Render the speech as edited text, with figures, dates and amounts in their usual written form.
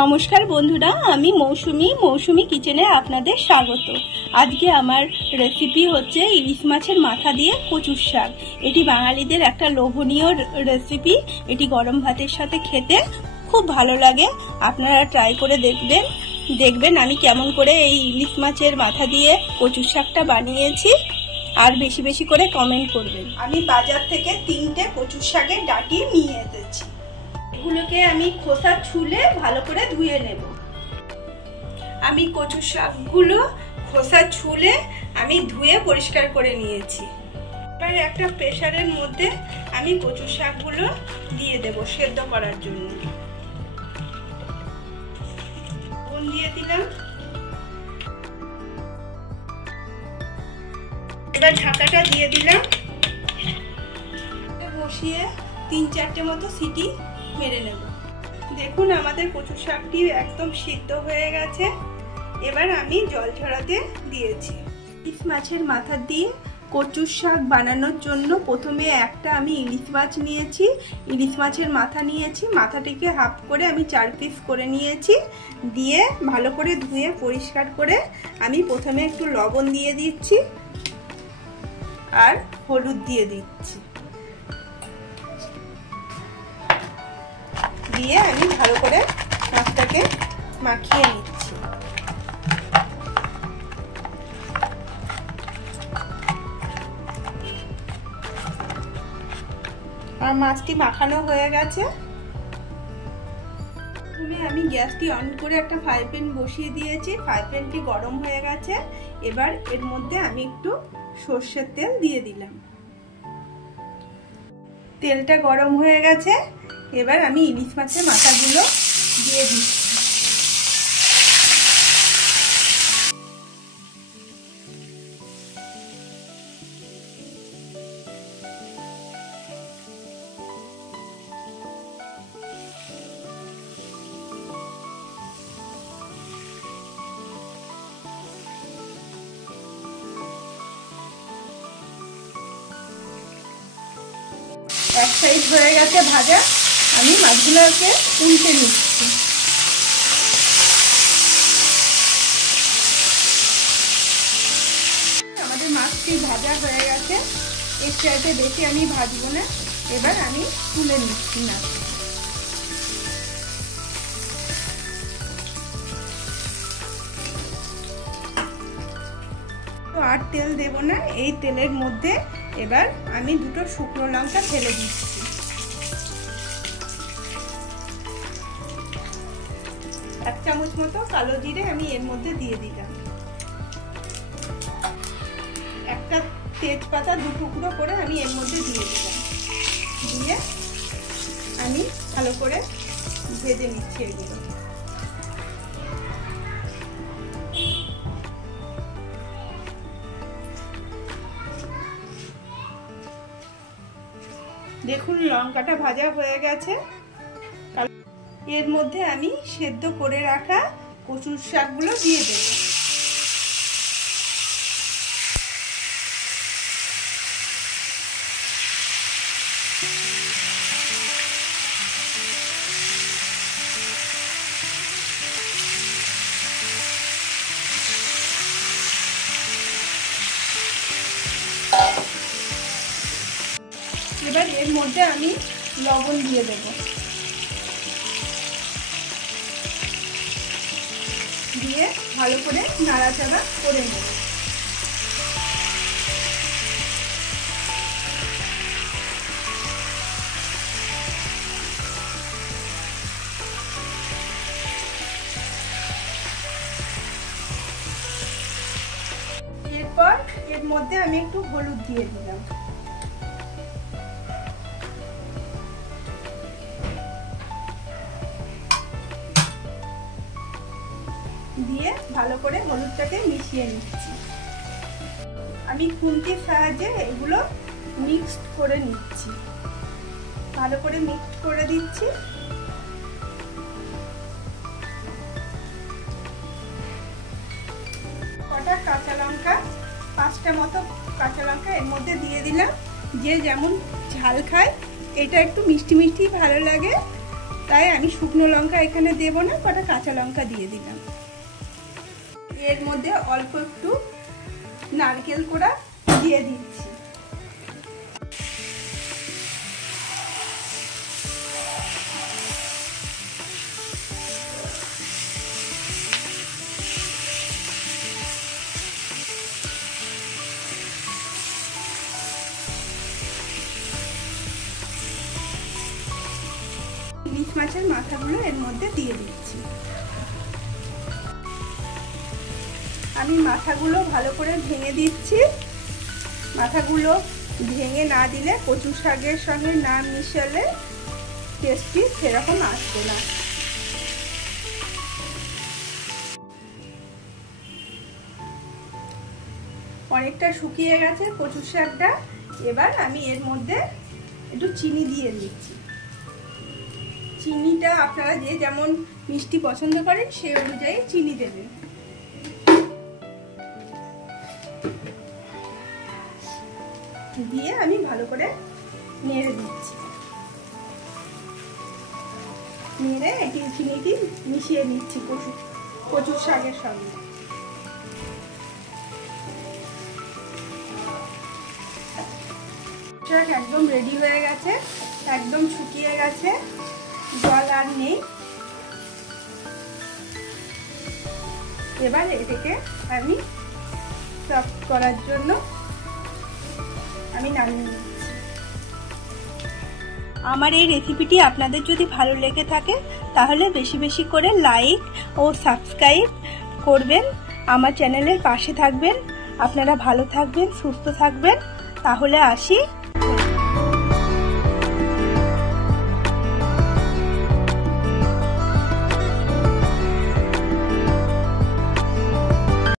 নমস্কার বন্ধুরা, আমি মৌসুমি কিচেনে আপনাদের স্বাগত। আজকে আমার রেসিপি হচ্ছে ইলিশ মাছের মাথা দিয়ে কচুর শাক। এটি বাঙালিদের একটা লোভনীয় রেসিপি। এটি গরম ভাতের সাথে খেতে খুব ভালো লাগে। আপনারা ট্রাই করে দেখবেন আমি কেমন করে এই ইলিশ মাছের মাথা দিয়ে কচুর শাকটা বানিয়েছি। আর বেশি বেশি করে কমেন্ট করবেন। আমি বাজার থেকে 3টে কচুর শাকের ডাঁটি নিয়ে এসেছি। এগুলোকে আমি খোসা ছুলে ভালো করে ধুয়ে নেব। আমি কচুর শাকগুলো খোসা ছুলে আমি ধুয়ে পরিষ্কার করে নিয়েছি। এবার একটা প্রেসারের মধ্যে আমি কচুর শাকগুলো দিয়ে দেব সেদ্ধ করার জন্য। নুন দিয়ে দিলাম। এবার ঢাকাটা দিয়ে দিলাম। বসিয়ে 3-4টে মতো সিটি মেরে নেব। দেখুন আমাদের কচুর শাকটি একদম সিদ্ধ হয়ে গেছে। এবার আমি জল ঝরাতে দিয়েছি। ইলিশ মাছের মাথা দিয়ে কচুর শাক বানানোর জন্য প্রথমে একটা আমি ইলিশ মাছ নিয়েছি। ইলিশ মাছের মাথা নিয়েছি। মাথাটিকে হাফ করে আমি 4 পিস করে নিয়েছি। দিয়ে ভালো করে ধুয়ে পরিষ্কার করে আমি প্রথমে একটু লবণ দিয়ে দিচ্ছি আর হলুদ দিয়ে দিচ্ছি। দিয়ে আমি ভালো করে মাছটাকে মাখিয়ে নিচ্ছি। আর মাছটি মাখানো হয়ে গেছে। প্রথমে আমি গ্যাসটি অন করে একটা ফ্রাই প্যান বসিয়ে দিয়েছি। ফ্রাই প্যানটি গরম হয়ে গেছে। এবার এর মধ্যে আমি একটু সর্ষের তেল দিয়ে দিলাম। তেলটা গরম হয়ে গেছে। এবার আমি ইলিশ মাছের মাথাগুলো দিয়ে দিচ্ছি। এক সাইড হয়ে গেছে ভাজা। আমি মাছগুলোকে উল্টে নিচ্ছি। আমাদের মাছটি ভাজা হয়ে গেছে। এর চাইতে বেশি আমি ভাজবো না। এবার আমি তুলে নিচ্ছি না। তো আর তেল দেব না। এই তেলের মধ্যে এবার আমি 2টো শুকনো লঙ্কা ফেলে দিচ্ছি। 1 চামচ মতো কালো জিরে আমি এর মধ্যে দিয়ে দিলাম। একটা তেজপাতা 2 টুকরো করে আমি এর মধ্যে দিয়ে দিলাম। দিয়ে আমি ভালো করে ভেজে নিচ্ছি এগুলো। দেখুন লঙ্কাটা ভাজা হয়ে গেছে। এর মধ্যে আমি সেদ্ধ করে রাখা কচুর শাকগুলো দিয়ে দেব। এবার এর মধ্যে আমি লবণ দিয়ে দেব। দিয়ে ভালো করে নাড়াচাড়া করে নেব। এরপর এর মধ্যে আমি একটু হলুদ দিয়ে দিলাম। দিয়ে ভালো করে হলুদটাকে মিশিয়ে নিচ্ছি। আমি খুন্তির সাহায্যে এগুলো মিক্সড করে নিচ্ছি। ভালো করে মিক্সড করে দিচ্ছি। কটা কাঁচা লঙ্কা, 5টা মতো কাঁচা লঙ্কা এর মধ্যে দিয়ে দিলাম। যে যেমন ঝাল খায়, এটা একটু মিষ্টি মিষ্টি ভালো লাগে, তাই আমি শুকনো লঙ্কা এখানে দেব না, কটা কাঁচা লঙ্কা দিয়ে দিলাম। এর মধ্যে অল্প একটু নারকেল কোড়া দিয়ে দিচ্ছি। ইলিশ মাছের মাথাগুলো এর মধ্যে দিয়ে দিচ্ছি। আমি মাথাগুলো ভালো করে ভেঙে দিচ্ছি। মাথাগুলো ভেঙে না দিলে কচু শাকের সঙ্গে না মিশালে টেস্টি সেরকম আসবে না। অনেকটা শুকিয়ে গেছে কচু শাকটা। এবার আমি এর মধ্যে একটু চিনি দিয়ে দিচ্ছি। চিনিটা আপনারা যে যেমন মিষ্টি পছন্দ করেন সেই অনুযায়ী চিনি দেবেন। দিয়ে আমি ভালো করে নেড়ে দিচ্ছি। নেড়ে এটি চিনিটি মিশিয়ে নিচ্ছি কচুর শাকের সঙ্গে। শাক একদম রেডি হয়ে গেছে, একদম শুকিয়ে গেছে, জল আর নেই। এবার এটাকে আমি সার্ভ করার জন্য আমি নামিয়ে নিচ্ছি। আমার এই রেসিপিটি আপনাদের যদি ভালো লেগে থাকে তাহলে বেশি বেশি করে লাইক ও সাবস্ক্রাইব করবেন, আমার চ্যানেলের পাশে থাকবেন। আপনারা ভালো থাকবেন, সুস্থ থাকবেন। তাহলে আসি।